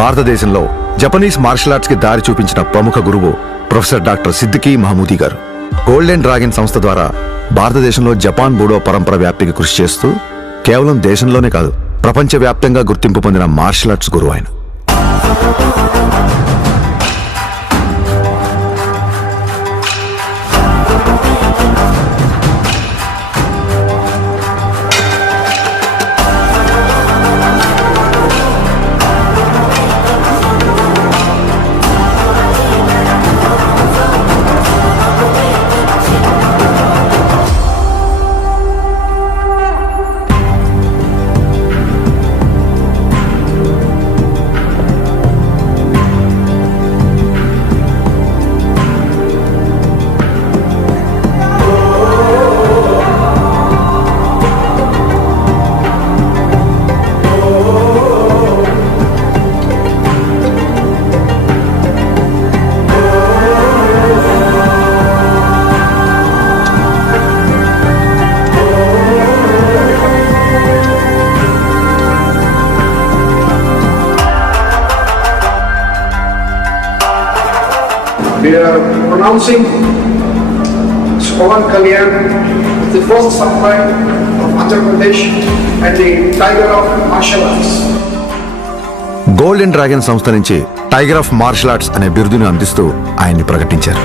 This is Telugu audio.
భారతదేశంలో జపనీస్ మార్షల్ ఆర్ట్స్ కి దారి చూపించిన ప్రముఖ గురువు ప్రొఫెసర్ డాక్టర్ సిద్దికీ మహమూదీ గారు గోల్డెన్ డ్రాగన్ సంస్థ ద్వారా భారతదేశంలో జపాన్ బూడో పరంపర వ్యాప్తికి కృషి చేస్తూ కేవలం దేశంలోనే కాదు ప్రపంచవ్యాప్తంగా గుర్తింపు పొందిన మార్షల్ ఆర్ట్స్ గురువు ఆయన. We are pronouncing Pawan Kalyan, the first samurai of Andhra Pradesh and the tiger of martial arts. Golden dragon సంస్థ నుంచి టైగర్ ఆఫ్ మార్షల్ ఆర్ట్స్ అనే బిరుదును అందిస్తూ ఆయన్ని ప్రకటించారు.